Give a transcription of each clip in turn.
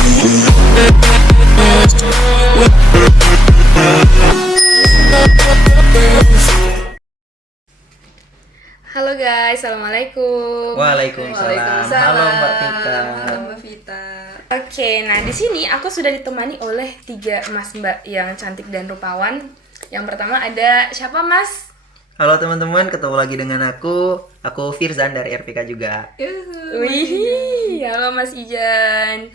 Halo guys, assalamualaikum. Waalaikumsalam. Halo Mbak Vita. Halo Mbak Vita. Oke, nah di sini aku sudah ditemani oleh 3 mas mbak yang cantik dan rupawan. Yang pertama ada siapa mas? Halo teman-teman, ketemu lagi dengan aku Firzan dari RPK juga. Wih, halo mas Ijan.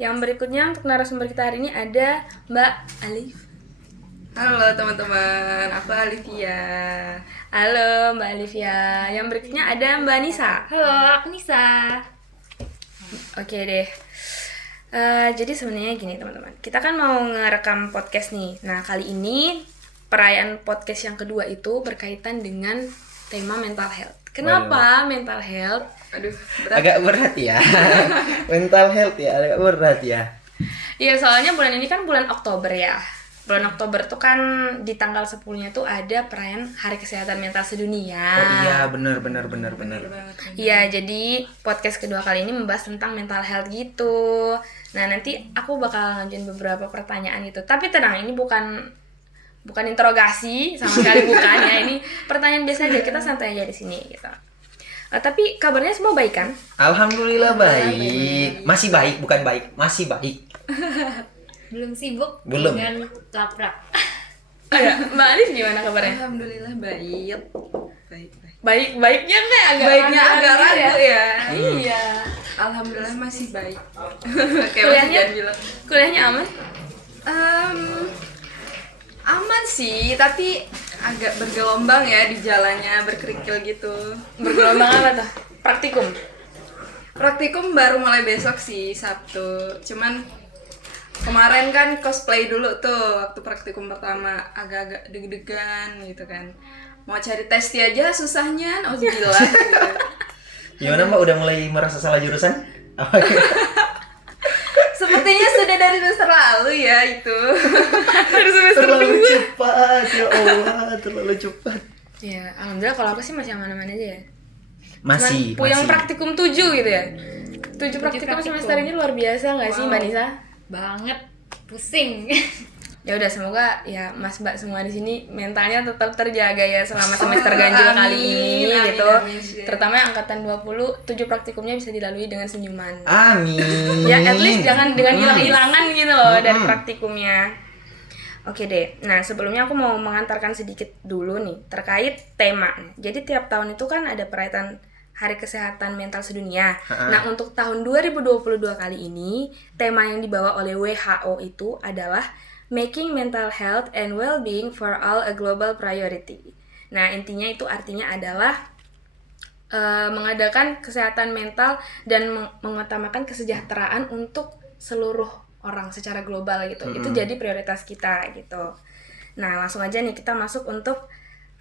Yang berikutnya untuk narasumber kita hari ini ada Mbak Alif. Halo teman-teman, aku Alivia. Halo Mbak Alivia. Yang berikutnya ada Mbak Nisa. Halo, aku Nisa. Oke deh. Jadi sebenarnya gini teman-teman, kita kan mau ngerekam podcast nih. Nah kali ini perayaan podcast yang kedua itu berkaitan dengan tema mental health. Kenapa mental health? Aduh, berat. Agak berat ya. Mental health ya, agak berat ya. Iya soalnya bulan ini kan bulan Oktober ya. Bulan Oktober tuh kan di tanggal 10-nya tuh ada perayaan Hari Kesehatan Mental Sedunia. Oh iya, benar. Iya, jadi podcast kedua kali ini membahas tentang mental health gitu. Nah, nanti aku bakal ngajuin beberapa pertanyaan gitu. Tapi tenang, ini bukan interogasi sama sekali bukan ya. Ini pertanyaan biasa aja, kita santai aja di sini gitu. Tapi kabarnya semua baik kan? Alhamdulillah baik. Masih baik, bukan baik, masih baik. Belum sibuk Belum. dengan laprak. Ya, Mbak Alif gimana kabarnya? Alhamdulillah baik. Baiknya kayak agak Baiknya ragu agak gitu ragu ya. Iya. Alhamdulillah masih baik. Kayak Kuliahnya? Mas Jan bilang. Kuliahnya aman? Aman sih, tapi agak bergelombang ya di jalannya, berkerikil gitu. Bergelombang apa tuh? Praktikum. Praktikum baru mulai besok sih, Sabtu. Cuman kemarin kan cosplay dulu tuh waktu praktikum pertama, agak-agak deg-degan gitu kan. Mau cari testi aja susahnya, auzubillah gitu. Gimana Mbak, udah mulai merasa salah jurusan? Sepertinya sudah dari semester lalu ya itu. Dari semester Terlalu 2. cepat, ya Allah, terlalu cepat. Ya, alhamdulillah kalau aku sih masih aman-aman aja ya. Masih. Puyang praktikum 7 gitu ya. 7 praktikum praktikum. semester ini luar biasa nggak sih Mbak Nisa? Banget pusing. Ya udah, semoga ya Mas Mbak semua di sini mentalnya tetap terjaga ya selama semester ganjil kali ini Amin, gitu. amin. Terutama yang angkatan 20, 7 praktikumnya bisa dilalui dengan senyuman. Amin. Ya at least jangan dengan hilang-hilangan gitu loh dari praktikumnya. Oke deh, nah sebelumnya aku mau mengantarkan sedikit dulu nih terkait tema. Jadi tiap tahun itu kan ada perayaan Hari Kesehatan Mental Sedunia. Nah untuk tahun 2022 kali ini, tema yang dibawa oleh WHO itu adalah Making Mental Health and Well-being for All a Global Priority. Nah intinya itu artinya adalah mengadakan kesehatan mental dan mengutamakan kesejahteraan untuk seluruh orang secara global gitu. Itu jadi prioritas kita gitu. Nah langsung aja nih kita masuk untuk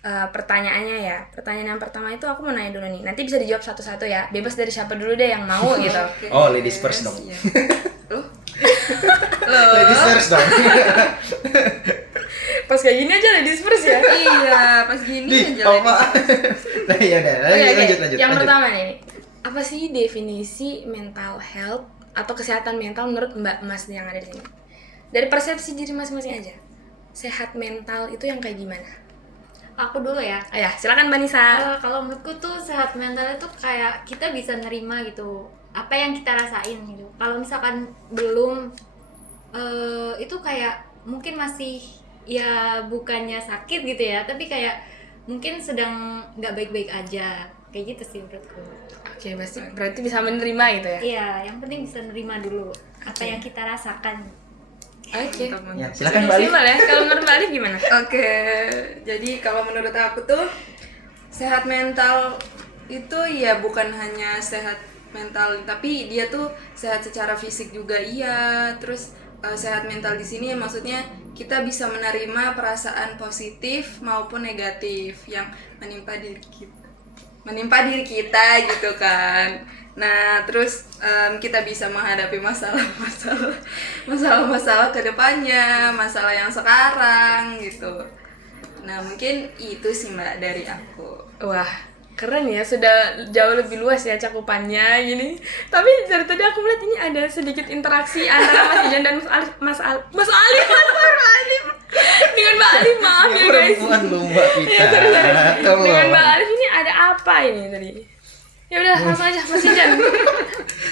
pertanyaannya ya. Pertanyaan yang pertama itu aku mau nanya dulu nih. Nanti bisa dijawab satu-satu ya. Bebas dari siapa dulu deh yang mau gitu. Oke. Oh, ladies first dong. Iya. Loh? Ladies first dong. Pas kayak gini aja ladies first ya. Iya, pas gini aja. Apa? Nah, ya udah, lanjut. Yang pertama nih. Apa sih definisi mental health atau kesehatan mental menurut Mbak Mas yang ada di sini? Dari persepsi diri masing-masing aja. Sehat mental itu yang kayak gimana? Aku dulu ya. Ya, silakan Mbak Nisa. Kalau menurutku tuh sehat mental itu kayak kita bisa nerima gitu apa yang kita rasain gitu. Kalau misalkan belum itu kayak mungkin masih ya bukannya sakit gitu ya, tapi kayak mungkin sedang nggak baik-baik aja. Kayak gitu sih menurutku. Oke, berarti bisa menerima gitu ya? Iya, yang penting bisa nerima dulu apa yang kita rasakan. Oke. Ya, silakan Mbak Alif. Simpel ya. Kalau menurut Mbak Alif gimana? Oke, jadi kalau menurut aku tuh sehat mental itu ya bukan hanya sehat mental, tapi dia tuh sehat secara fisik juga iya. Terus sehat mental di sini maksudnya kita bisa menerima perasaan positif maupun negatif yang menimpa diri kita gitu kan. Nah, terus kita bisa menghadapi masalah-masalah ke depannya, masalah yang sekarang gitu. Nah, mungkin itu sih Mbak dari aku. Wah, Keren ya, sudah jauh lebih luas ya cakupannya gini. Tapi dari tadi aku melihat ini ada sedikit interaksi antara Mas Ijan dan Mas Alif dengan Mbak Alif, maaf ya guys. Perempuan lu Mbak Pita. Tolong. Dengan Mbak Alif ini ada apa ini tadi? Ya udah langsung aja Mas Ijan.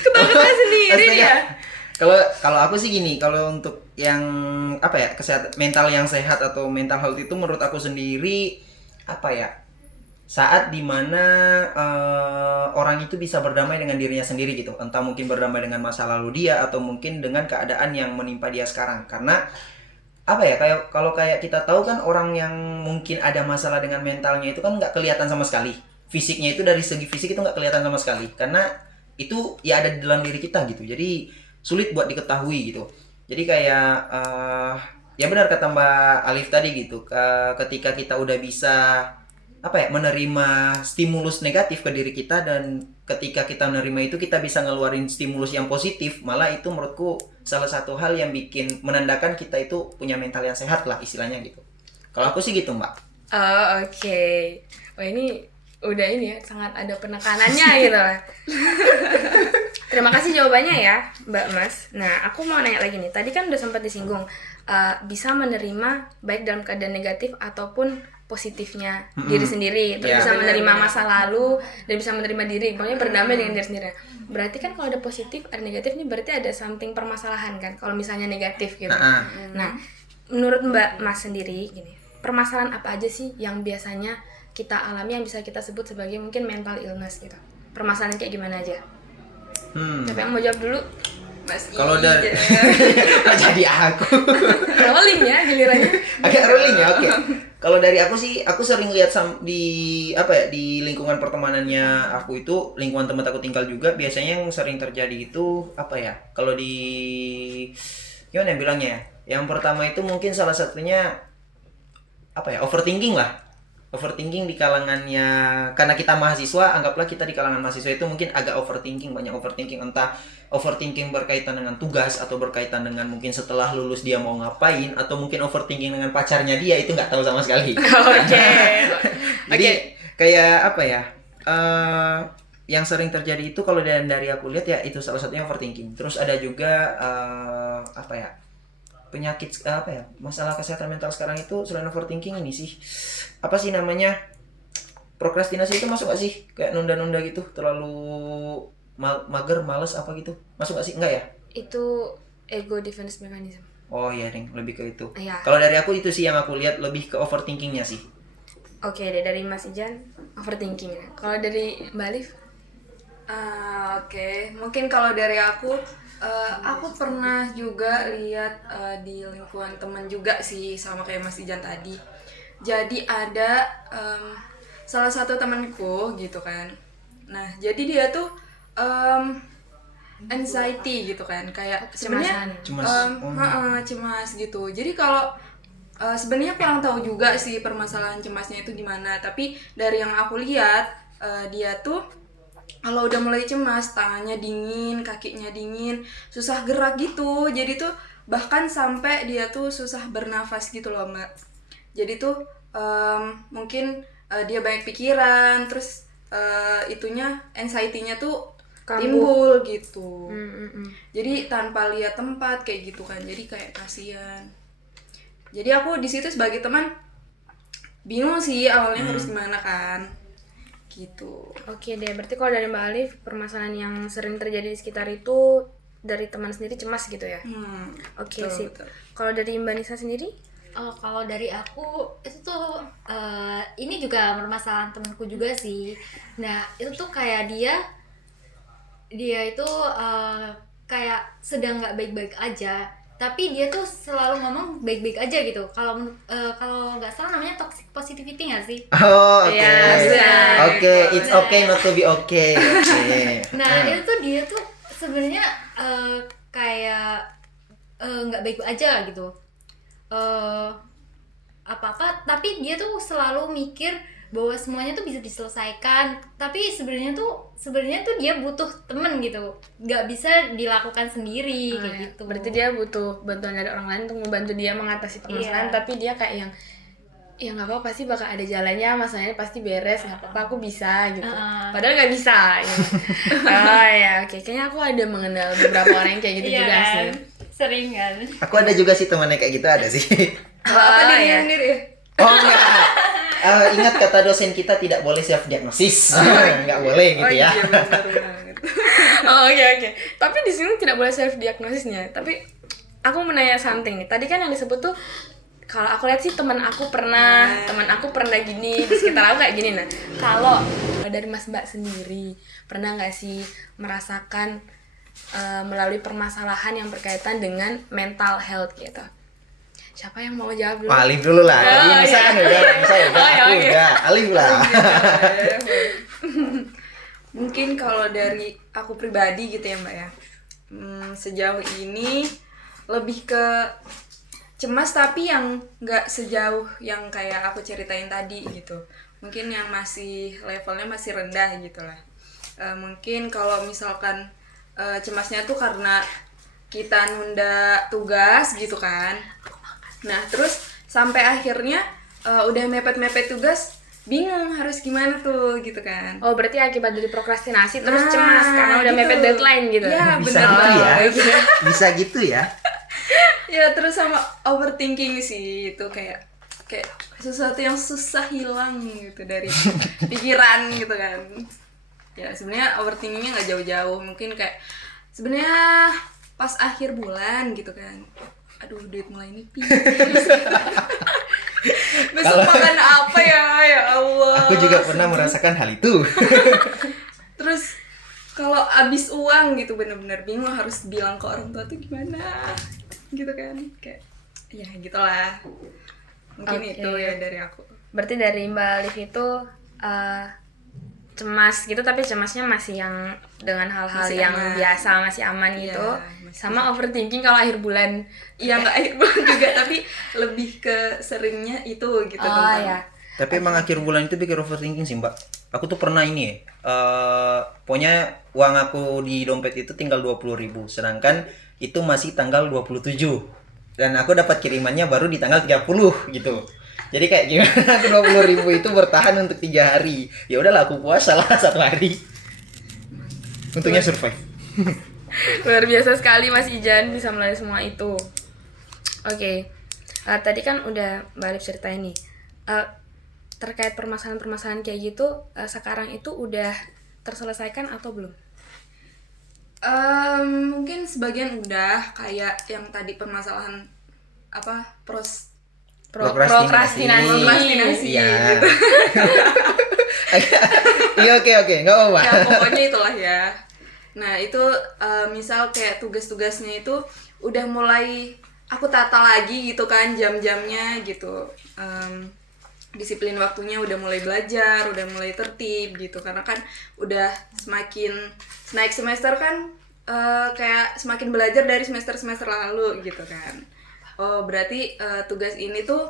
Ketawa sendiri Astaga. ya. Kalau aku sih gini, kalau untuk yang apa ya, kesehatan mental yang sehat atau mental health itu menurut aku sendiri apa ya? Saat dimana orang itu bisa berdamai dengan dirinya sendiri gitu, entah mungkin berdamai dengan masa lalu dia atau mungkin dengan keadaan yang menimpa dia sekarang. Karena apa ya, kayak kita tahu kan, orang yang mungkin ada masalah dengan mentalnya itu kan nggak kelihatan sama sekali. Fisiknya itu, dari segi fisik itu nggak kelihatan sama sekali, karena itu ya ada di dalam diri kita gitu. Jadi sulit buat diketahui gitu. Jadi kayak ya benar kata Mbak Alif tadi gitu, ketika kita udah bisa apa ya, menerima stimulus negatif ke diri kita, dan ketika kita menerima itu kita bisa ngeluarin stimulus yang positif, malah itu menurutku salah satu hal yang bikin menandakan kita itu punya mental yang sehat lah istilahnya gitu. Kalau aku sih gitu Mbak. Oh, oke. Wah, ini udah ini ya, sangat ada penekanannya gitu lah. Terima kasih jawabannya ya Mbak Mas. Nah, aku mau nanya lagi nih, tadi kan udah sempat disinggung bisa menerima baik dalam keadaan negatif ataupun positifnya diri sendiri, terus Yeah. bisa menerima masa lalu dan bisa menerima diri, pokoknya berdamai dengan diri sendiri. Berarti kan kalau ada positif, ada negatif nih, berarti ada something permasalahan kan kalau misalnya negatif gitu. Nah, menurut Mbak Mas sendiri gini, permasalahan apa aja sih yang biasanya kita alami yang bisa kita sebut sebagai mungkin mental illness gitu? Permasalahan kayak gimana aja? Siapa yang mau jawab dulu? Mas Kalau dari jadi aku Rolling ya gilirannya. agak rolling ya, oke. Kalau dari aku sih, aku sering lihat di apa ya, di lingkungan pertemanannya aku itu, lingkungan tempat aku tinggal juga, biasanya yang sering terjadi itu apa ya? Kalau di gimana ya bilangnya ya? Yang pertama itu mungkin salah satunya apa ya? Overthinking lah. Overthinking di kalangannya, karena kita mahasiswa, anggaplah kita di kalangan mahasiswa itu mungkin agak overthinking, banyak overthinking, entah overthinking berkaitan dengan tugas atau berkaitan dengan mungkin setelah lulus dia mau ngapain, atau mungkin overthinking dengan pacarnya dia, itu nggak tahu sama sekali. Oke. Jadi kayak apa ya, yang sering terjadi itu kalau dari aku lihat ya, itu salah satunya overthinking. Terus ada juga apa ya, penyakit apa ya, masalah kesehatan mental sekarang itu selain overthinking ini sih, apa sih namanya, prokrastinasi itu masuk gak sih? Kayak nunda-nunda gitu, terlalu mager, males apa gitu, masuk gak sih? Enggak ya? Itu ego defense mechanism. Oh iya deng, lebih ke itu. Iya. Kalau dari aku itu sih yang aku lihat, lebih ke overthinkingnya sih. Oke deh, dari Mas Ijan overthinking ya. Kalau dari Mbak Alif? Oke. Mungkin kalau dari aku pernah juga lihat di lingkungan teman juga sih, sama kayak Mas Ijan tadi. Jadi ada salah satu temanku gitu kan. Nah, jadi dia tuh anxiety gitu kan, kayak sebenarnya cemas gitu. Jadi kalau sebenarnya kurang tahu juga sih permasalahan cemasnya itu gimana, tapi dari yang aku lihat dia tuh kalau udah mulai cemas, tangannya dingin, kakinya dingin, susah gerak gitu. Jadi tuh bahkan sampai dia tuh susah bernafas gitu loh Mbak. Jadi tuh mungkin dia banyak pikiran, terus itunya anxiety-nya tuh timbul gitu. Jadi tanpa lihat tempat kayak gitu kan, jadi kayak kasihan. Jadi aku di situ sebagai teman bingung sih awalnya harus gimana kan gitu. Oke deh, berarti kalau dari Mbak Alif, permasalahan yang sering terjadi di sekitar itu dari teman sendiri cemas gitu ya? Oke, betul, sip. betul. Kalau dari Mbak Nisa sendiri? Kalau dari aku itu tuh ini juga permasalahan temanku juga sih. Nah itu tuh kayak dia itu kayak sedang nggak baik-baik aja, tapi dia tuh selalu ngomong baik-baik aja gitu. Kalau nggak salah namanya toxic positivity nggak sih? Oh, oke. Yes, Oke, it's okay not to be okay. Oke. Nah itu tuh dia tuh sebenarnya kayak nggak baik-baik aja gitu. Apa-apa, tapi dia tuh selalu mikir bahwa semuanya tuh bisa diselesaikan, tapi sebenarnya tuh dia butuh temen gitu, nggak bisa dilakukan sendiri kayak ya. gitu. Berarti dia butuh bantuan dari orang lain untuk membantu dia mengatasi permasalahan, Iya. tapi dia kayak yang ya nggak apa-apa pasti bakal ada jalannya, masalahnya pasti beres, nggak apa-apa aku bisa gitu. Padahal nggak bisa gitu. Oh ya oke, kayaknya aku ada mengenal beberapa orang yang kayak gitu Iya juga kan? sih. Sering kan? Aku ada juga sih temannya kayak gitu, ada sih. Kalau apa Oh, dirinya ya. sendiri? Oh enggak. Ingat kata dosen kita tidak boleh self diagnosis. Enggak boleh gitu ya. Iya benar banget. Oh oke. Tapi di sini tidak boleh self diagnosisnya. Tapi aku mau nanya something nih. Tadi kan yang disebut tuh kalau aku lihat sih teman aku pernah gini, di sekitar aku kayak gini. Nah, kalau dari Mas Mbak sendiri pernah nggak sih merasakan melalui permasalahan yang berkaitan dengan mental health gitu? Siapa yang mau jawab dulu? Wah, Alif dulu lah. Tadi Oh, Nisa iya. kan udah, Nisa udah, Oh, iya, aku oke. udah. Alif lah. Mungkin kalau dari aku pribadi gitu ya Mbak ya, sejauh ini lebih ke cemas tapi yang nggak sejauh yang kayak aku ceritain tadi gitu. Mungkin yang masih levelnya masih rendah gitu lah. Mungkin kalau misalkan cemasnya tuh karena kita nunda tugas gitu kan. Nah terus sampai akhirnya udah mepet-mepet tugas, bingung harus gimana tuh gitu kan. Oh berarti akibat dari prokrastinasi terus Nah, cemas karena udah gitu. mepet deadline gitu? Iya, Bisa benar gitu ya. banget. Bisa gitu ya. Ya terus sama overthinking sih, itu kayak sesuatu yang susah hilang gitu dari pikiran gitu kan. Ya sebenarnya overthinkingnya nggak jauh-jauh, mungkin kayak sebenarnya pas akhir bulan gitu kan, aduh duit mulai nipis. Besok makan apa ya Allah. Aku juga pernah merasakan hal itu. Terus kalau abis uang gitu bener-bener bingung harus bilang ke orang tua tuh gimana gitu kan, kayak ya gitulah. Mungkin Oke. itu ya dari aku. Berarti dari Mbak Alif itu cemas gitu, tapi cemasnya masih yang dengan hal-hal Masih yang aman. biasa, masih aman Iya, gitu. masih. Sama overthinking kalau akhir bulan. Iya nggak akhir bulan juga, tapi lebih ke seringnya itu gitu Oh tentang. ya. Tapi emang akhir bulan itu bikin overthinking sih, Mbak. Aku tuh pernah ini pokoknya uang aku di dompet itu tinggal 20.000, sedangkan itu masih tanggal 27. Dan aku dapat kirimannya baru di tanggal 30 gitu. Jadi kayak gimana aku 20.000 itu bertahan untuk 3 hari. Ya udahlah aku puasa lah 1 hari. Untungnya survive. Luar biasa sekali Mas Ijan bisa melalui semua itu. Oke. Tadi kan udah Mbak Alif ceritain nih. Terkait permasalahan-permasalahan kayak gitu, sekarang itu udah terselesaikan atau belum? Mungkin sebagian udah, kayak yang tadi permasalahan apa Prokrastinasi. Prokrastinasi. Iya. Iya oke nggak apa-apa. Ya pokoknya itulah ya. Nah itu misal kayak tugas-tugasnya itu udah mulai aku tata lagi gitu kan, jam-jamnya gitu. Disiplin waktunya udah mulai belajar, udah mulai tertib gitu, karena kan udah semakin naik semester kan, kayak semakin belajar dari semester-semester lalu gitu kan. Oh berarti tugas ini tuh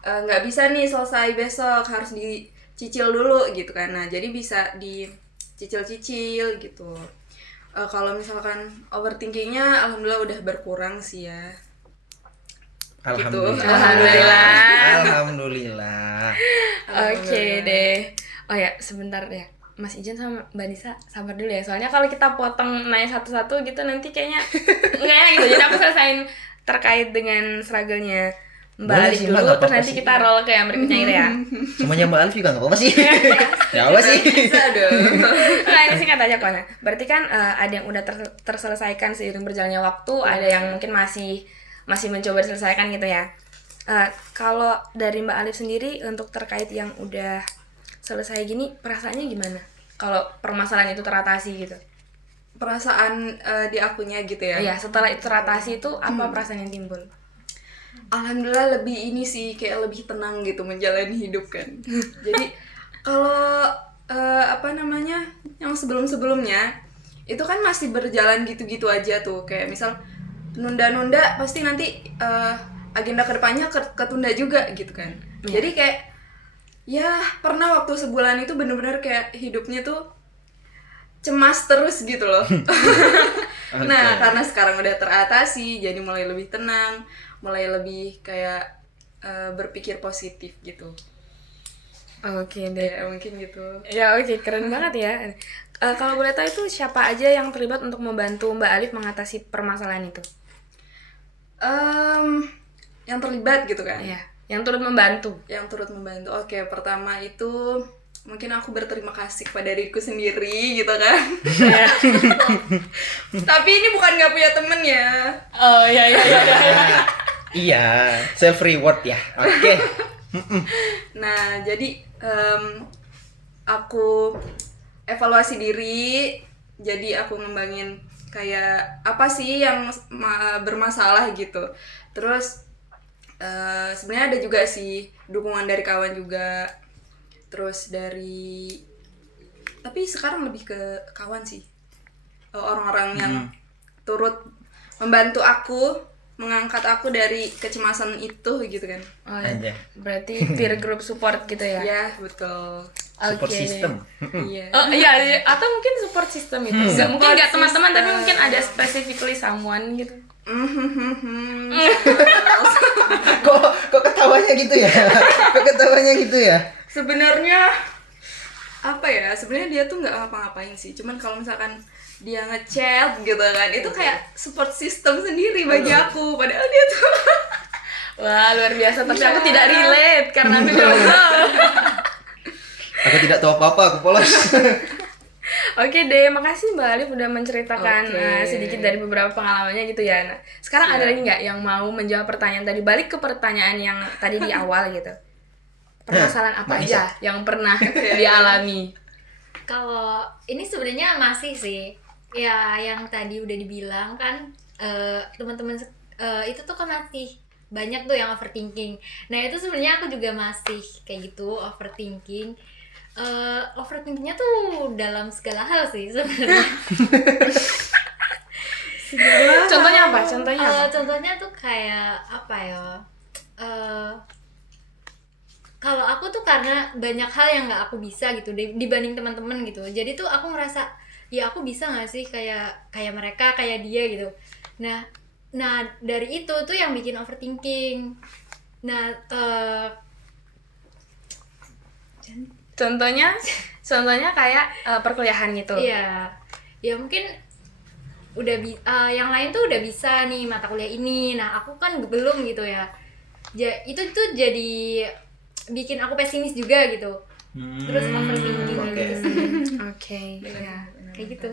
nggak bisa nih selesai besok, harus dicicil dulu gitu kan. Nah jadi bisa dicicil-cicil gitu. Kalau misalkan overthinkingnya alhamdulillah udah berkurang sih ya. Alhamdulillah. Alhamdulillah. Alhamdulillah. Oke deh. Oh ya, sebentar deh. Mas Ijan sama Mbak Nisa sabar dulu ya. Soalnya kalau kita potong nanya satu-satu gitu nanti kayaknya enggak enak gitu. Jadi aku selesain terkait dengan struggle-nya Mbak Boleh Alif sih, dulu, Mbak, nggak terus apa-apa nanti sih. kita roll ke yang berikutnya gitu ya. Semuanya Mbak Alif juga nggak apa-apa sih. Nggak apa sih. Bisa dong. Nah ini singkat aja kok. Nah, berarti kan ada yang udah terselesaikan seiring berjalannya waktu, ada yang mungkin masih mencoba diselesaikan gitu ya. Kalau dari Mbak Alif sendiri untuk terkait yang udah selesai gini, perasaannya gimana? Kalau permasalahan itu teratasi gitu. Perasaan di akunya gitu ya. Iya, setelah itu teratasi itu apa perasaan yang timbul? Alhamdulillah lebih ini sih, kayak lebih tenang gitu menjalani hidup kan. Jadi kalau apa namanya yang sebelumnya itu kan masih berjalan gitu-gitu aja tuh, kayak misal nunda-nunda pasti nanti agenda kedepannya ketunda juga gitu kan. Jadi kayak ya pernah waktu sebulan itu bener-bener kayak hidupnya tuh cemas terus gitu loh. Nah karena sekarang udah teratasi, jadi mulai lebih tenang, mulai lebih kayak berpikir positif gitu. Oke deh. Ya mungkin gitu. Ya oke, keren banget ya. Kalau boleh tahu itu siapa aja yang terlibat untuk membantu Mbak Alif mengatasi permasalahan itu? Yang terlibat gitu kan? Iya, yang turut membantu. Yang turut membantu. Oke, pertama itu mungkin aku berterima kasih kepada diriku sendiri gitu kan. Iya. Tapi ini bukan nggak punya temen ya. Oh iya. Iya, self reward ya. Oke. Nah, jadi aku evaluasi diri, jadi aku ngembangin kayak apa sih yang bermasalah gitu. Terus sebenarnya ada juga sih dukungan dari kawan juga. Terus tapi sekarang lebih ke kawan sih. Orang-orang yang turut membantu aku, mengangkat aku dari kecemasan itu gitu kan. Oh ya. Aja. Berarti peer group support gitu ya? Ya, betul. Support Oke. system. Iya. Oh iya, atau mungkin support system itu. Nggak, mungkin nggak teman-teman, tapi mungkin ada specifically someone gitu. Kok ketawanya gitu ya? Kok ketawanya gitu ya? Sebenarnya apa ya? Sebenarnya dia tuh nggak ngapa-ngapain sih. Cuman kalau misalkan dia ngechat gitu kan, itu kayak support system sendiri bagi aku. Padahal dia tuh Wah, luar biasa. Tapi aku tidak relate karena aku jomblo. Aku tidak tahu apa-apa, aku polos. Oke deh, makasih Mbak Alif udah menceritakan Oke. sedikit dari beberapa pengalamannya gitu ya. Nah, sekarang ada lagi nggak yang mau menjawab pertanyaan tadi? Balik ke pertanyaan yang tadi di awal gitu. Permasalahan apa Mbak aja yang pernah dialami? Kalau ini sebenarnya masih sih, ya yang tadi udah dibilang kan, teman-teman itu tuh kan masih banyak tuh yang overthinking. Nah itu sebenarnya aku juga masih kayak gitu, overthinking. Overthinkingnya tuh dalam segala hal sih sebenarnya. Contohnya apa? Contohnya apa? Contohnya tuh kayak apa ya? Kalau aku tuh karena banyak hal yang nggak aku bisa gitu dibanding teman-teman gitu. Jadi tuh aku ngerasa ya aku bisa nggak sih kayak mereka, kayak dia gitu. Nah dari itu tuh yang bikin overthinking. Nah Contohnya kayak perkuliahan gitu. iya, ya mungkin yang lain tuh udah bisa nih mata kuliah ini. Nah aku kan belum gitu ya. Itu tuh jadi bikin aku pesimis juga gitu. Terus overthinking oke. gitu sih. Oke, ya. Kayak gitu.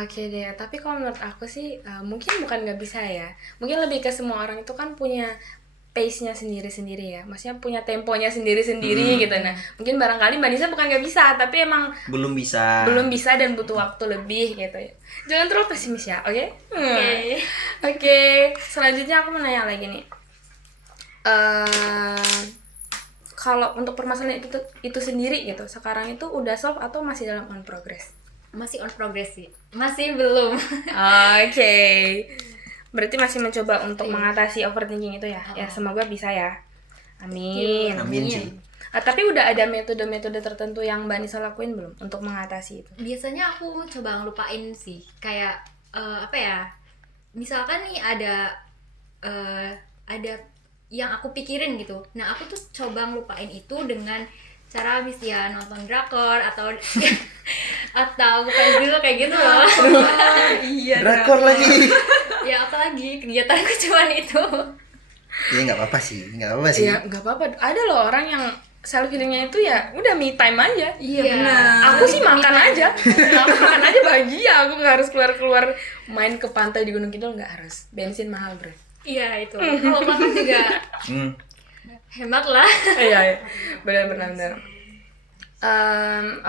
Oke deh, tapi kalau menurut aku sih mungkin bukan nggak bisa ya. Mungkin lebih ke semua orang itu kan punya pace-nya sendiri-sendiri ya. Maksudnya punya temponya sendiri-sendiri gitu. Nah, mungkin barangkali Mbak Nisa bukan nggak bisa, tapi emang Belum bisa. belum bisa dan butuh waktu lebih gitu ya. Jangan terlalu pesimis ya, oke? Oke. Oke, selanjutnya aku mau nanya lagi nih. Kalau untuk permasalahan itu sendiri gitu, sekarang itu udah solve atau masih dalam on progress? Masih on progress sih. Masih belum. Oke. Berarti masih mencoba untuk mengatasi overthinking itu ya. Ya, semoga bisa ya. Amin. Amin sih. Tapi udah ada metode-metode tertentu yang Mbak Nisa lakuin belum untuk mengatasi itu? Biasanya aku coba ngelupain sih. Kayak apa ya? Misalkan nih ada yang aku pikirin gitu. Nah, aku tuh coba ngelupain itu dengan cara ya nonton drakor atau atau bukan dulu kayak gitu loh. Iya. Drakor lagi. Ya apalagi kegiatanku cuman itu. Ya nggak apa-apa sih, nggak apa-apa sih. Ya, nggak apa-apa. Ada loh orang yang self healingnya itu ya udah me time aja. Iya Ya. benar. Aku sih makan aja. Aku makan aja bahagia. Aku nggak harus keluar main ke pantai di Gunung Kidul, nggak harus. Bensin mahal, bro. Iya itu. Kalau makan juga hemat lah. Iya, benar.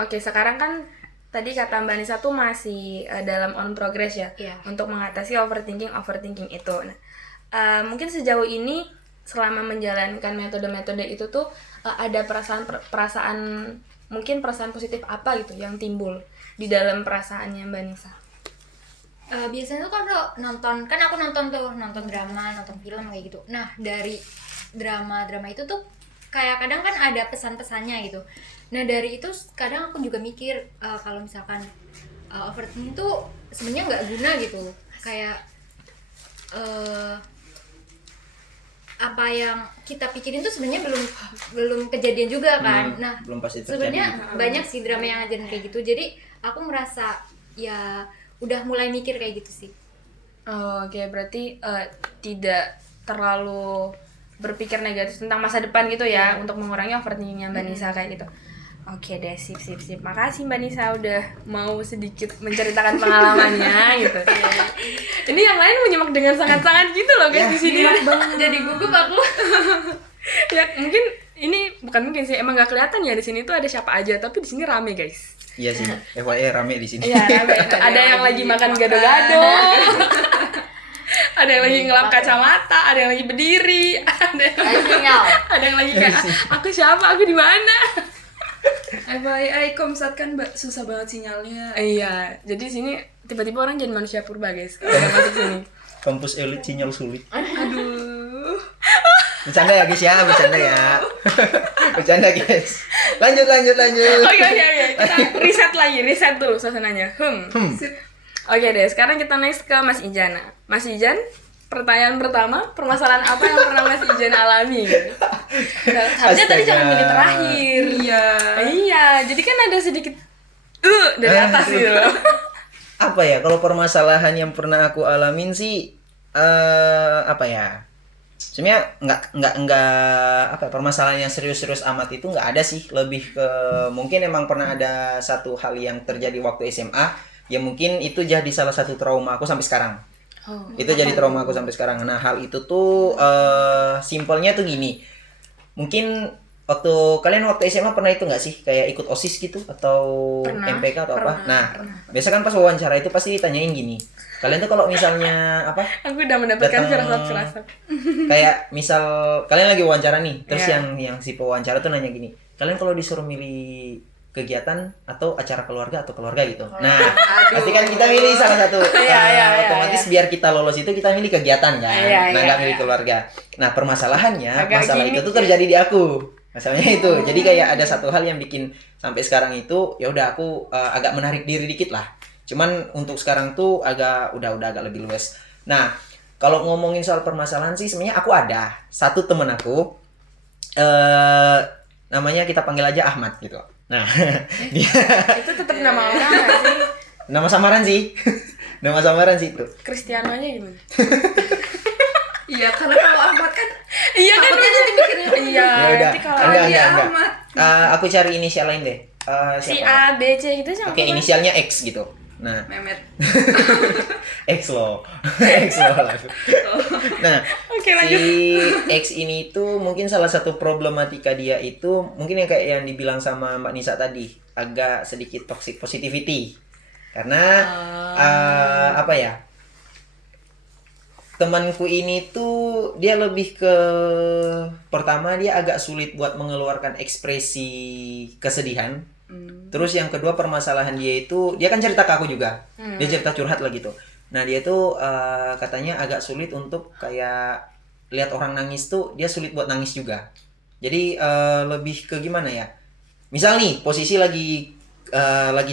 Oke, sekarang kan tadi kata Mbak Nisa tuh masih dalam on progress ya, Iya. untuk mengatasi overthinking itu. Nah, mungkin sejauh ini selama menjalankan metode-metode itu tuh ada perasaan mungkin perasaan positif apa gitu yang timbul di dalam perasaannya Mbak Nisa? Biasanya tuh kalau nonton, kan aku nonton drama, nonton film kayak gitu. Nah dari drama itu tuh kayak kadang kan ada pesan-pesannya gitu. Nah dari itu kadang aku juga mikir kalau misalkan overthinking itu sebenarnya nggak guna gitu. Kayak apa yang kita pikirin tuh sebenarnya belum kejadian juga kan. Nah, belum pasti terjadi. sebenarnya banyak sih drama yang ngajarin kayak gitu. Jadi aku merasa ya udah mulai mikir kayak gitu sih. Oh, oke, berarti tidak terlalu berpikir negatif tentang masa depan gitu ya, untuk mengurangi overthinkingnya Mbak Nisa kayak gitu. Oke deh, sip. Makasih Mbak Nisa udah mau sedikit menceritakan pengalamannya gitu. Ini yang lain menyimak dengan sangat-sangat gitu loh guys di sini. Jadi gugup aku. Ya mungkin ini bukan mungkin sih, emang nggak kelihatan ya di sini tuh ada siapa aja, tapi di sini rame guys. Iya sih, FYI rame di sini. Iya rame. Ada yang lagi makan gado-gado. Ada yang lagi ngelap kacamata, ada yang lagi berdiri, ada yang lagi kayak aku siapa, aku di mana. FYI Komsat kan susah banget sinyalnya. Iya, jadi sini tiba-tiba orang jadi manusia purba guys kalau udah masuk sini. Kampus elit sinyal sulit. Aduh. Bercanda ya guys ya, bercanda ya. Bercanda guys. Lanjut. Oke. Kita riset dulu suasananya. Oke deh, sekarang kita next ke Mas Ijan. Mas Ijan, pertanyaan pertama, permasalahan apa yang pernah Mas Ijan alami? Harusnya tadi jangan milih terakhir. Iya, jadi kan ada sedikit dari atas gitu. Apa ya, kalau permasalahan yang pernah aku alamin sih apa ya? Sebenarnya nggak apa permasalahan yang serius-serius amat itu nggak ada sih, lebih ke mungkin emang pernah ada satu hal yang terjadi waktu SMA. Ya mungkin itu jadi salah satu trauma aku sampai sekarang. Itu jadi trauma aku sampai sekarang. Nah, hal itu tuh simpelnya tuh gini. Mungkin kalian waktu SMA pernah itu nggak sih kayak ikut OSIS gitu atau MPK atau apa? Nah, biasa kan pas wawancara itu pasti ditanyain gini. Kalian tuh kalau misalnya apa? Aku udah mendapatkan firasat. Kayak misal kalian lagi wawancara nih, terus yang si pewawancara tuh nanya gini. Kalian kalau disuruh milih kegiatan atau acara keluarga atau keluarga gitu. Nah, pasti kan kita milih salah satu. Otomatis biar kita lolos itu kita milih kegiatan kan. Nah, nggak milih keluarga. Nah, permasalahannya masalah itu tuh terjadi di aku. Masalahnya itu. Jadi kayak ada satu hal yang bikin sampai sekarang itu ya udah aku agak menarik diri dikit lah. Cuman untuk sekarang tuh udah agak lebih luas. Nah, kalau ngomongin soal permasalahan sih sebenarnya aku ada satu temen aku namanya kita panggil aja Ahmad gitu. Nah, dia Itu tetap nama orang nggak sih? nama samaran sih. Nama samaran sih itu. Kristianonya gimana? Iya, karena kalau Ahmad kan Iya kan takutnya nanti mikirnya Iya, Ya udah. nanti kalau Enggak. Ahmad. Aku cari inisial lain deh. si Siapa? A, B, C gitu sama Oke, inisialnya X gitu. Nah, Mehmet. X loh. X loh. Nah, Oke, lanjut. si X ini tuh mungkin salah satu problematika dia itu mungkin yang kayak yang dibilang sama Mbak Nisa tadi, agak sedikit toxic positivity. Karena apa ya? Temanku ini tuh dia lebih ke pertama dia agak sulit buat mengeluarkan ekspresi kesedihan. Terus yang kedua permasalahan dia itu dia kan cerita ke aku juga. Dia cerita curhat lah gitu. Nah, dia tuh katanya agak sulit untuk kayak lihat orang nangis tuh dia sulit buat nangis juga. Jadi lebih ke gimana ya? Misal nih posisi lagi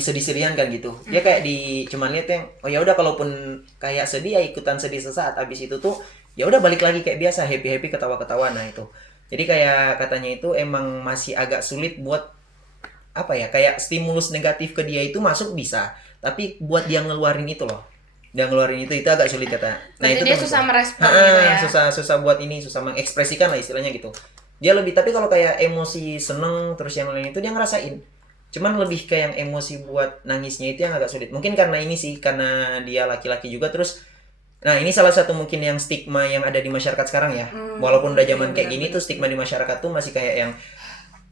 sedih-sedihan kan gitu. Dia kayak cuman lihat yang oh ya udah kalaupun kayak sedih ya ikutan sedih sesaat, habis itu tuh ya udah balik lagi kayak biasa, happy-happy, ketawa-ketawa. Nah, itu. Jadi kayak katanya itu emang masih agak sulit buat apa ya, kayak stimulus negatif ke dia itu masuk bisa, tapi buat dia ngeluarin itu loh, dia ngeluarin itu agak sulit kata. Nah, Berarti itu dia temen susah gua. merespon gitu ya. susah buat ini, susah mengekspresikan lah istilahnya gitu. Dia lebih, tapi kalau kayak emosi seneng terus yang lain itu dia ngerasain, cuman lebih kayak yang emosi buat nangisnya itu yang agak sulit. Mungkin karena ini sih, karena dia laki-laki juga. Terus nah ini salah satu mungkin yang stigma yang ada di masyarakat sekarang ya. Walaupun udah zaman kayak gini tuh stigma di masyarakat tuh masih kayak yang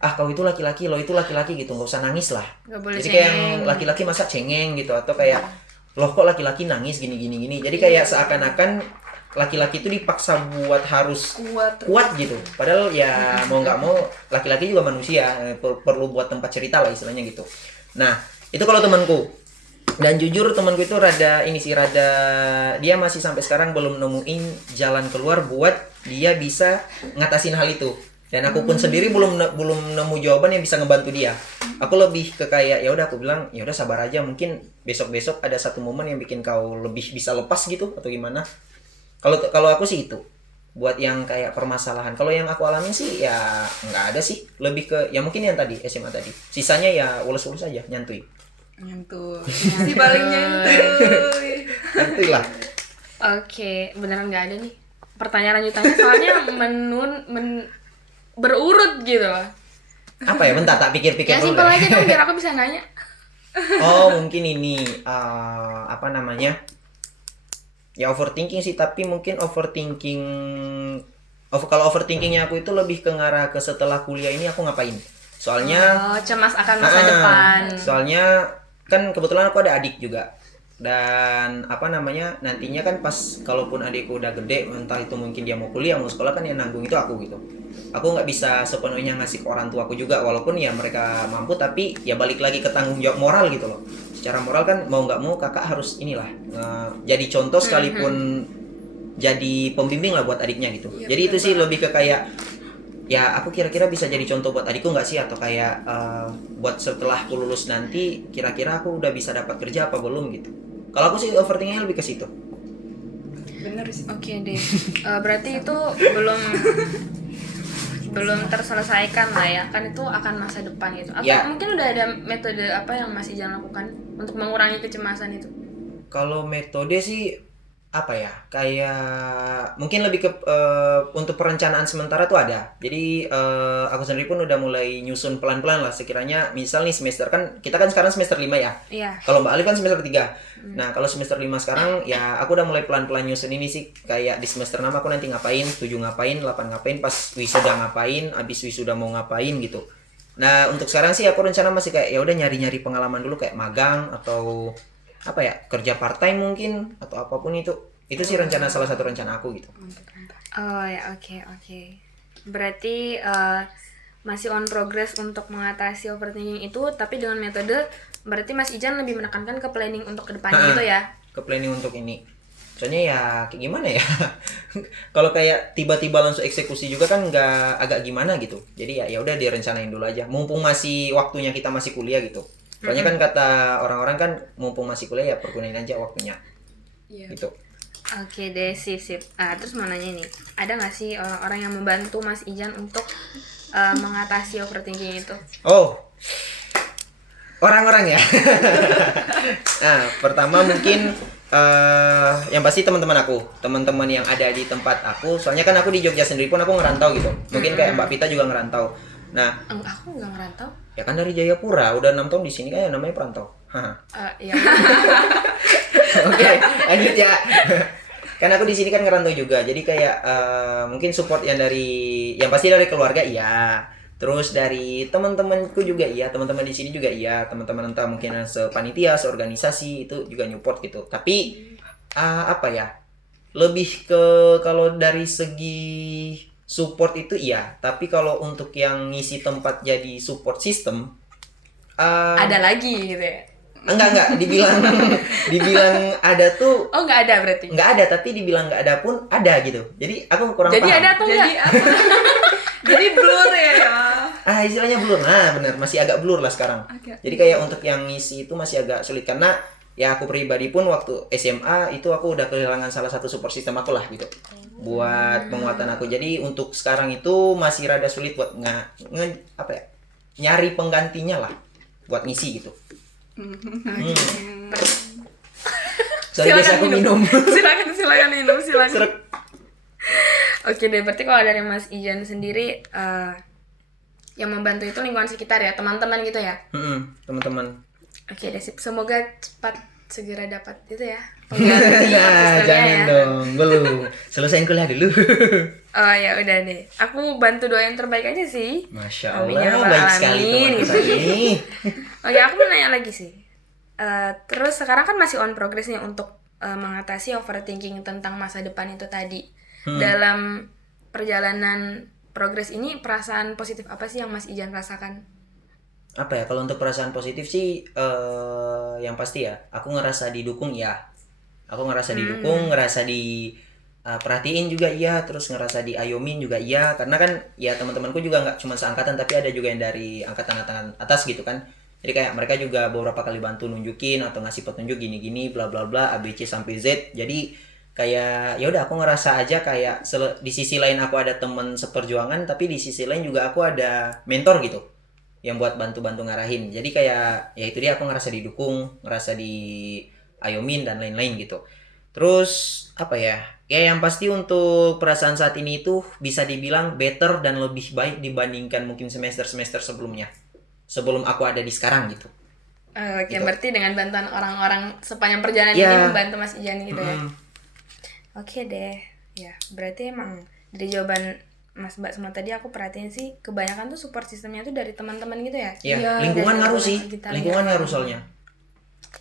kau itu laki-laki, lo itu laki-laki gitu, nggak usah nangis lah. Nggak boleh Jadi kayak yang cengeng. laki-laki masa cengeng gitu, atau kayak loh kok laki-laki nangis gini. Jadi kayak seakan-akan laki-laki itu dipaksa buat harus kuat gitu. Padahal ya mau nggak mau laki-laki juga manusia, perlu buat tempat cerita lah istilahnya gitu. Nah, itu kalau temanku. Dan jujur temanku itu rada dia masih sampai sekarang belum nemuin jalan keluar buat dia bisa ngatasin hal itu. Dan aku pun sendiri belum nemu jawaban yang bisa ngebantu dia. Aku lebih ke kayak ya udah, aku bilang ya udah sabar aja, mungkin besok ada satu momen yang bikin kau lebih bisa lepas gitu atau gimana. Kalau aku sih itu. buat yang kayak permasalahan. Kalau yang aku alami sih ya nggak ada sih, lebih ke ya mungkin yang tadi SMA tadi, sisanya ya ulus-ulus aja, nyantui Si paling nyentuh. nyantui lah. Oke, beneran nggak ada nih pertanyaan lanjutannya soalnya berurut gitu loh. Apa ya, bentar tak pikir-pikir Yang dulu simpel deh. aja dong biar aku bisa nanya. Oh mungkin ini apa namanya, ya overthinking sih, tapi mungkin kalau overthinkingnya aku itu lebih ke ngarah ke setelah kuliah ini aku ngapain. Soalnya Cemas akan masa depan. soalnya kan kebetulan aku ada adik juga, dan apa namanya, nantinya kan pas kalaupun adikku udah gede, entah itu mungkin dia mau kuliah mau sekolah, kan yang nanggung itu aku gitu. Aku nggak bisa sepenuhnya ngasih ke orang tuaku juga, walaupun ya mereka mampu, tapi ya balik lagi ke tanggung jawab moral gitu loh. Secara moral kan mau nggak mau kakak harus inilah jadi contoh, sekalipun jadi pembimbing lah buat adiknya gitu. Iya, Jadi itu sih lebih ke kayak ya aku kira-kira bisa jadi contoh buat adikku nggak sih, atau kayak buat setelah aku lulus nanti kira-kira aku udah bisa dapat kerja apa belum gitu. Kalau aku sih overthinkingnya lebih ke situ. Bener sih. Oke deh. Berarti itu belum terselesaikan lah ya, kan itu akan masa depan gitu. Atau Ya. mungkin udah ada metode apa yang masih jangan lakukan untuk mengurangi kecemasan itu? Kalau metode sih apa ya, kayak mungkin lebih ke untuk perencanaan sementara tuh ada. Jadi aku sendiri pun udah mulai nyusun pelan-pelan lah, sekiranya misal nih semester, kan kita kan sekarang semester 5 ya. Iya. Kalau Mbak Alif kan semester 3. Nah, kalau semester 5 sekarang ya aku udah mulai pelan-pelan nyusun ini sih, kayak di semester 6 aku nanti ngapain, 7 ngapain, 8 ngapain, pas wisuda ngapain, abis wisuda mau ngapain gitu. Nah, untuk sekarang sih aku rencana masih kayak ya udah nyari-nyari pengalaman dulu, kayak magang atau apa ya, kerja part time mungkin atau apapun itu sih rencana, salah satu rencana aku gitu. Oh ya, oke. Berarti masih on progress untuk mengatasi overthinking itu, tapi dengan metode berarti Mas Ijan lebih menekankan ke planning untuk kedepannya gitu ya? Ke planning untuk ini, soalnya ya kayak gimana ya kalau kayak tiba-tiba langsung eksekusi juga kan nggak, agak gimana gitu. Jadi ya udah direncanain dulu aja, mumpung masih waktunya kita masih kuliah gitu. Soalnya kan kata orang-orang kan mumpung masih kuliah ya pergunain aja waktunya. Iya. Gitu. Oke deh, sip. Terus mau nanya nih, ada nggak sih orang-orang yang membantu Mas Ijan untuk mengatasi overthinking itu? Oh, orang-orang ya. Nah, pertama mungkin yang pasti teman-teman yang ada di tempat aku. Soalnya kan aku di Jogja sendiri pun aku ngerantau gitu. Mungkin kayak Mbak Vita juga ngerantau. Nah, Aku nggak ngerantau. ya kan dari Jayapura, udah 6 tahun di sini kan, ya namanya perantau. Haha. Ya. Oke, lanjut ya. Kan aku di sini kan ngerantau juga, jadi kayak mungkin support yang pasti dari keluarga iya, terus dari teman-temanku juga iya, teman-teman di sini juga iya, teman-teman entah mungkin sepanitia, seorganisasi itu juga support gitu. Tapi apa ya, lebih ke kalau dari segi support itu iya, tapi kalau untuk yang ngisi tempat jadi support system Ada lagi gitu ya? enggak dibilang ada tuh Oh, nggak ada berarti? nggak ada, tapi dibilang nggak ada pun ada gitu. Jadi aku kurang Jadi paham. ada atau Jadi enggak? apa? Jadi blur ya. Istilahnya blur. Nah benar, masih agak blur lah sekarang. Agak. Jadi kayak untuk yang ngisi itu masih agak sulit, karena ya aku pribadi pun waktu SMA itu aku udah kehilangan salah satu support system aku lah gitu, buat penguatan aku. Jadi untuk sekarang itu masih rada sulit buat nyari penggantinya lah buat ngisi gitu. Sorry guys, aku minum. Silakan minum. Serek. Oke deh, berarti kalau dari Mas Ijan sendiri yang membantu itu lingkungan sekitar ya, teman-teman gitu ya? Teman-teman. Oke deh, sip. Semoga segera dapat itu ya. Nah, jangan ya. dong, belum selesaiin kuliah dulu. Oh ya udah deh, aku bantu doain terbaik aja sih. Masya Amin ya Allah, rabbal baik sekali alamin, teman gitu. ini. Oke, aku mau nanya lagi sih. Terus sekarang kan masih on progress nih untuk mengatasi overthinking tentang masa depan itu tadi. Dalam perjalanan progres ini, perasaan positif apa sih yang Mas Ijan rasakan? Apa ya, kalau untuk perasaan positif sih yang pasti ya aku ngerasa didukung ya, aku ngerasa didukung, ngerasa di perhatiin juga iya, terus ngerasa diayomin juga iya, karena kan ya teman-temanku juga nggak cuma seangkatan, tapi ada juga yang dari angkatan-angkatan atas gitu kan. Jadi kayak mereka juga beberapa kali bantu nunjukin atau ngasih petunjuk gini-gini bla bla bla ABC sampai Z. Jadi kayak ya udah aku ngerasa aja kayak di sisi lain aku ada teman seperjuangan, tapi di sisi lain juga aku ada mentor gitu yang buat bantu-bantu ngarahin. Jadi kayak ya itu dia, aku ngerasa didukung, ngerasa diayomin dan lain-lain gitu. Terus apa ya? Ya yang pasti untuk perasaan saat ini itu bisa dibilang better dan lebih baik dibandingkan mungkin semester-semester sebelumnya. Sebelum aku ada di sekarang gitu. Oke, Gitu. berarti dengan bantuan orang-orang sepanjang perjalanan Ya. ini membantu Mas Ijan gitu ya. Mm-mm. Oke deh. Ya, berarti emang dari jawaban Mas Mbak semua tadi aku perhatiin sih kebanyakan tuh support sistemnya tuh dari teman-teman gitu ya. Ya, Iya, lingkungan dari ngaruh sih. sekitar. Lingkungan ngaruh soalnya.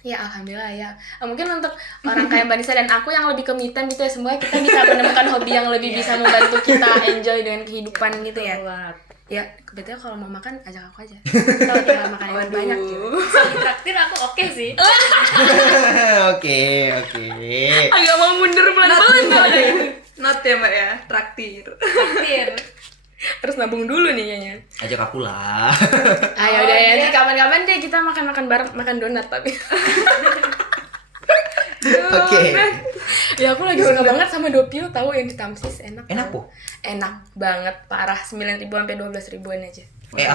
Ya alhamdulillah ya. Mungkin untuk orang kayak Mbak Nisa dan aku yang lebih ke me time gitu ya, semoga kita bisa menemukan hobi yang lebih bisa membantu kita enjoy dengan kehidupan gitu ya. Ya, kebetulan kalau mau makan ajak aku aja. Kalau tinggal makan yang banyak gitu. Soal traktir aku oke sih. Oke. Agak mau mundur pelan-pelan soalnya. Not ya Mbak ya, traktir. Traktir. Terus nabung dulu nih kayaknya. Ajak aku lah. Ayo udah ya, nanti kapan-kapan deh kita makan-makan bareng, makan donat tapi. Oke. Ya aku lagi suka banget sama Dopio, tahu yang di Tamsis, enak. Enak, tau. Po? Enak banget, parah 9.000 sampai 12.000-an aja.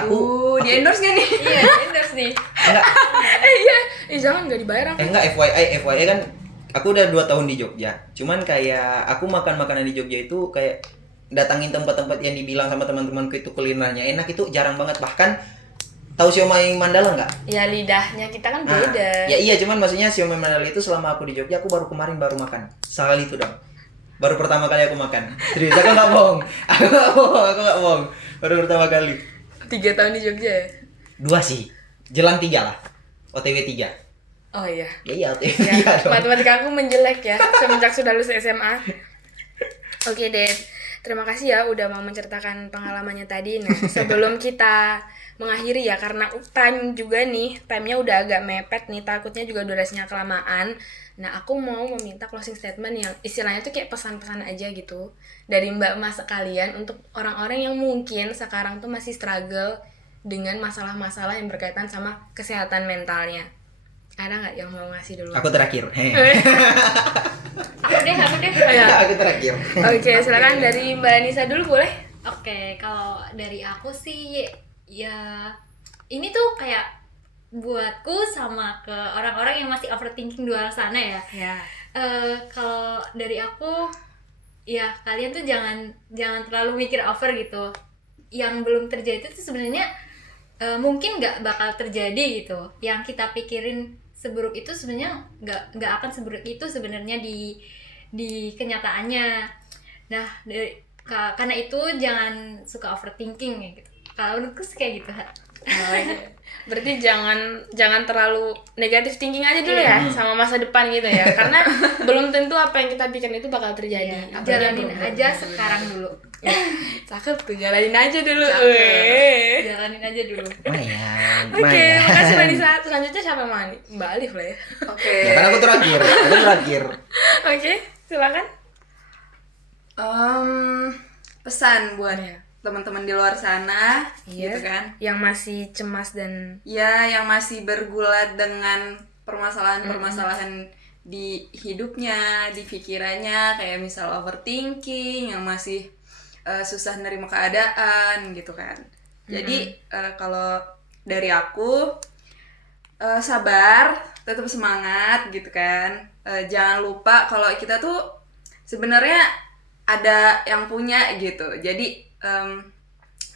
Aduh, di endorse gak nih? Iya, endorse nih. Enggak. Iya, jangan nggak dibayar aku. Enggak, FYI kan aku udah 2 tahun di Jogja. Cuman kayak aku makan makanan di Jogja itu kayak datangin tempat-tempat yang dibilang sama teman-temanku itu kulinernya enak itu jarang banget. Bahkan tahu siomay Mandala nggak? Ya lidahnya kita kan Nah, beda. ya iya, cuman maksudnya siomay Mandala itu selama aku di Jogja aku baru makan sekali itu dong. Baru pertama kali aku makan. Serius, aku nggak bohong. Aku nggak bohong. Baru pertama kali. 3 tahun di Jogja ya? 2 sih. Jelang 3 lah. OTW 3. Oh iya. Ya iya, OTW Ya, 3 dong. matematika aku menjelek ya semenjak sudah lulus SMA. Oke deh, terima kasih ya udah mau menceritakan pengalamannya tadi. Nah, sebelum kita mengakhiri ya, karena time juga nih, time-nya udah agak mepet nih, takutnya juga durasinya kelamaan. Nah, aku mau meminta closing statement yang istilahnya tuh kayak pesan-pesan aja gitu dari Mbak Mas sekalian untuk orang-orang yang mungkin sekarang tuh masih struggle dengan masalah-masalah yang berkaitan sama kesehatan mentalnya. Ada nggak yang mau ngasih dulu? Aku terakhir. Aku deh. Aku terakhir. Oke, silakan dari Mbak Nisa dulu boleh? Oke, kalau dari aku sih ya ini tuh kayak buatku sama ke orang-orang yang masih overthinking di luar sana ya. Ya. Kalau dari aku ya kalian tuh jangan terlalu mikir over gitu. Yang belum terjadi itu sebenarnya mungkin nggak bakal terjadi gitu. Yang kita pikirin seburuk itu sebenarnya nggak akan seburuk itu sebenarnya di kenyataannya. Nah, karena itu jangan suka overthinking ya gitu. Kalau menurutku sih kayak gitu. Berarti jangan terlalu negatif thinking aja dulu ya sama masa depan gitu ya. Karena belum tentu apa yang kita pikirin itu bakal terjadi. Iya, Apalagi jalanin belum- aja sekarang dulu. Cakep tuh, jalanin aja dulu. Cakep. Jalanin aja dulu. Lumayan. Oke, makasih Mbak Nisa. Selanjutnya siapa yang mau nih? Mbak Alif lah ya. Oke. Ya kan aku terakhir. Oke, silakan. Pesan buat Iya. teman-teman di luar sana, Iya. gitu kan? Yang masih cemas dan Ya, yang masih bergulat dengan permasalahan-permasalahan di hidupnya, di pikirannya, kayak misal overthinking, yang masih susah nerima keadaan, gitu kan. Jadi, kalau dari aku, sabar, tetap semangat, gitu kan. Jangan lupa kalau kita tuh sebenarnya ada yang punya, gitu. Jadi,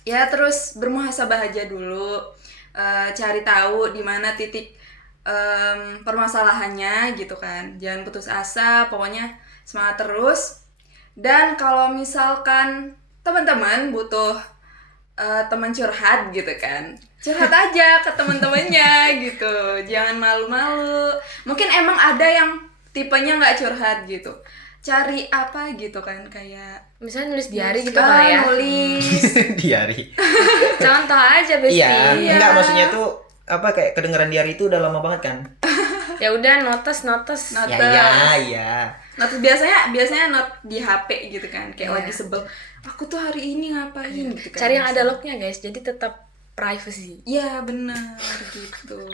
ya terus bermuhasabah aja dulu, cari tahu di mana titik permasalahannya gitu kan, jangan putus asa, pokoknya semangat terus. Dan kalau misalkan teman-teman butuh teman curhat gitu kan, curhat aja ke teman-temannya gitu, jangan malu-malu. Mungkin emang ada yang tipenya nggak curhat gitu, cari apa gitu kan, kayak misalnya nulis diary gitu kali ya. nulis. Diari. Contoh aja Besti. Iya, Iya. enggak maksudnya tuh apa kayak kedengeran diari itu udah lama banget kan? Ya udah notes. Notes. Ya. Notes biasanya note di HP gitu kan, kayak Iya. lagi sebel. Aku tuh hari ini ngapain gitu kan. Cari yang ada lognya guys, jadi tetap privacy. Iya benar gitu.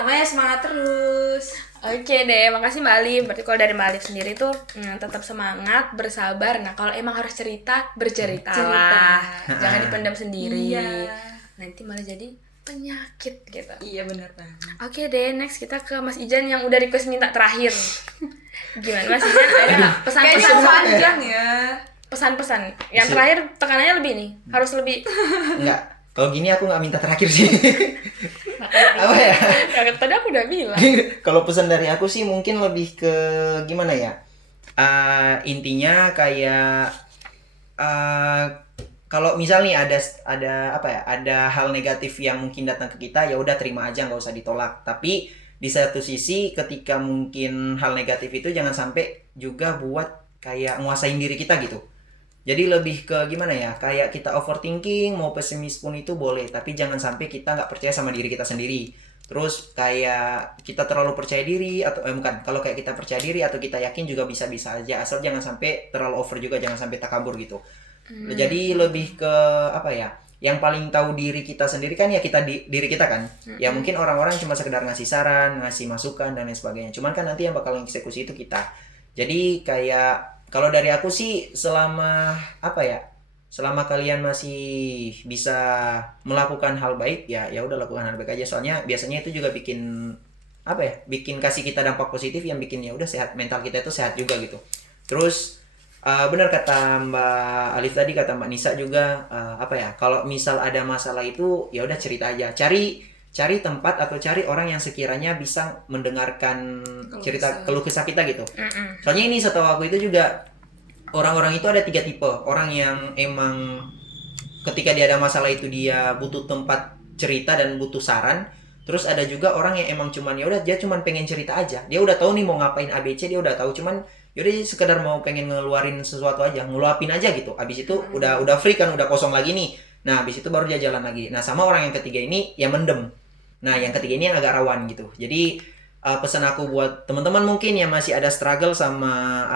Pokoknya semangat terus terus. Oke deh, makasih Mbak Alif. Berarti kalau dari Mbak Alif sendiri tuh tetap semangat, bersabar. Nah, kalau emang harus cerita, berceritalah. Jangan dipendam sendiri. Iya. Nanti malah jadi penyakit gitu. Iya benar banget. Oke deh, next kita ke Mas Ijan yang udah request minta terakhir. Gimana Mas Ijan? Ada nggak Kayaknya pesan-pesan? panjang ya. Pesan-pesan. Yang terakhir tekanannya lebih nih. Harus lebih. Enggak. Kalau gini aku nggak minta terakhir sih. Apa ya? Ya, tadi aku udah bilang. Kalau pesan dari aku sih mungkin lebih ke gimana ya? Intinya kayak kalau misalnya ada apa ya? Ada hal negatif yang mungkin datang ke kita, ya udah terima aja, nggak usah ditolak. Tapi di satu sisi ketika mungkin hal negatif itu jangan sampai juga buat kayak nguasain diri kita gitu. Jadi lebih ke gimana ya, kayak kita overthinking, mau pesimis pun itu boleh, tapi jangan sampai kita nggak percaya sama diri kita sendiri. Terus kayak kita terlalu percaya diri, atau bukan, kalau kayak kita percaya diri atau kita yakin juga bisa-bisa aja, asal jangan sampai terlalu over juga, jangan sampai takabur gitu. Jadi lebih ke apa ya, yang paling tahu diri kita sendiri kan ya kita diri kita kan. Ya mungkin orang-orang cuma sekedar ngasih saran, ngasih masukan dan lain sebagainya. Cuman kan nanti yang bakal eksekusi itu kita. Jadi kayak kalau dari aku sih selama apa ya, selama kalian masih bisa melakukan hal baik ya udah lakukan hal baik aja, soalnya biasanya itu juga bikin apa ya, bikin kasih kita dampak positif yang bikin ya udah sehat, mental kita itu sehat juga gitu. Terus benar kata Mbak Alif tadi, kata Mbak Nisa juga apa ya, kalau misal ada masalah itu ya udah cerita aja, cari tempat atau cari orang yang sekiranya bisa mendengarkan cerita keluh kesah kita gitu. Soalnya ini setahu aku itu juga orang-orang itu ada 3 tipe. Orang yang emang ketika dia ada masalah itu dia butuh tempat cerita dan butuh saran. Terus ada juga orang yang emang cuman ya udah dia cuman pengen cerita aja. Dia udah tahu nih mau ngapain ABC, dia udah tahu, cuman yaudah sekedar mau pengen ngeluarin sesuatu aja, ngeluapin aja gitu. Abis itu udah free kan, udah kosong lagi nih. Nah, abis itu baru dia jalan lagi. Nah, sama orang yang ketiga ini yang mendem. Nah, yang ketiga ini yang agak rawan gitu. Jadi pesan aku buat teman-teman mungkin yang masih ada struggle sama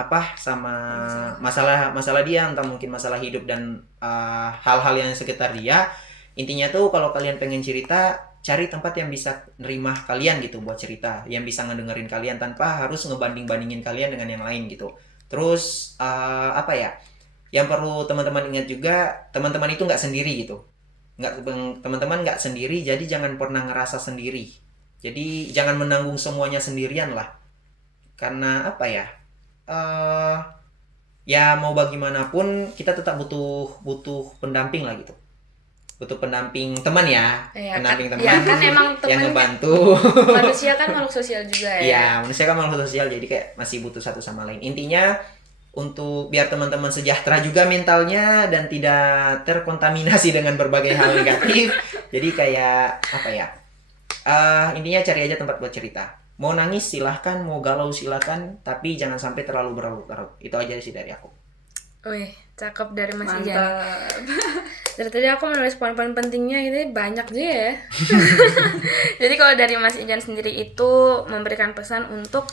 masalah dia, entah mungkin masalah hidup dan hal-hal yang sekitar dia. Intinya tuh kalau kalian pengen cerita, cari tempat yang bisa nerima kalian gitu buat cerita, yang bisa ngedengerin kalian tanpa harus ngebanding-bandingin kalian dengan yang lain gitu. Terus apa ya? Yang perlu teman-teman ingat juga, teman-teman itu nggak sendiri gitu. Teman-teman nggak sendiri, jadi jangan pernah ngerasa sendiri. Jadi jangan menanggung semuanya sendirian lah. Karena apa ya, ya mau bagaimanapun kita tetap butuh pendamping lah gitu. Butuh pendamping teman ya, pendamping teman ya, kan emang yang ngebantu. Manusia kan makhluk sosial juga ya. Iya, manusia kan makhluk sosial, jadi kayak masih butuh satu sama lain. Intinya untuk biar teman-teman sejahtera juga mentalnya dan tidak terkontaminasi dengan berbagai hal negatif. Jadi kayak apa ya, intinya cari aja tempat buat cerita. Mau nangis silahkan, mau galau silahkan, tapi jangan sampai terlalu berlarut-larut. Itu aja sih dari aku. Wih, cakep dari Mas Ijan. Mantap. Dari tadi aku menulis poin-poin pentingnya ini banyak juga ya. Jadi kalau dari Mas Ijan sendiri itu memberikan pesan untuk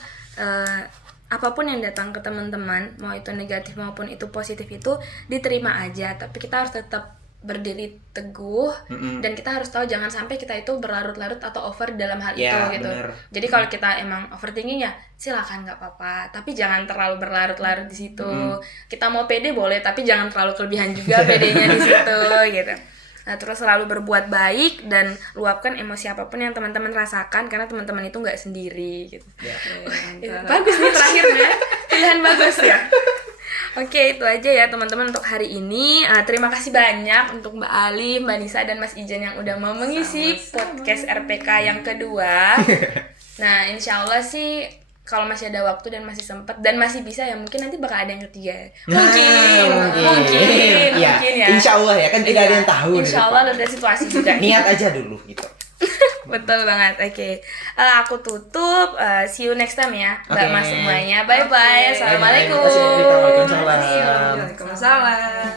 apapun yang datang ke teman-teman, mau itu negatif maupun itu positif, itu diterima aja. Tapi kita harus tetap berdiri teguh dan kita harus tahu jangan sampai kita itu berlarut-larut atau over dalam hal itu gitu. Bener. Jadi kalau kita emang overthinking ya silakan, nggak apa-apa, tapi jangan terlalu berlarut-larut di situ. Kita mau pede boleh, tapi jangan terlalu kelebihan juga pedenya di situ gitu. Nah, terus selalu berbuat baik dan luapkan emosi apapun yang teman-teman rasakan, karena teman-teman itu nggak sendiri gitu. Bagus nih terakhirnya, pilihan bagus ya. Oke, itu aja ya teman-teman untuk hari ini. Terima kasih banyak untuk Mbak Ali, Mbak Nisa, dan Mas Ijan yang udah mau mengisi podcast RPK yang kedua. Nah, insya Allah sih kalau masih ada waktu dan masih sempat dan masih bisa ya mungkin nanti bakal ada yang ketiga. Mungkin ya. Insya Allah ya, kan tidak ada yang tahu. Insya Allah ada situasi juga. Niat aja dulu gitu. Betul banget. Oke. Aku tutup. See you next time ya, Mbak Oke. Mas semuanya. Bye bye. Assalamualaikum. Terima kasih, Waalaikumsalam. Waalaikumsalam.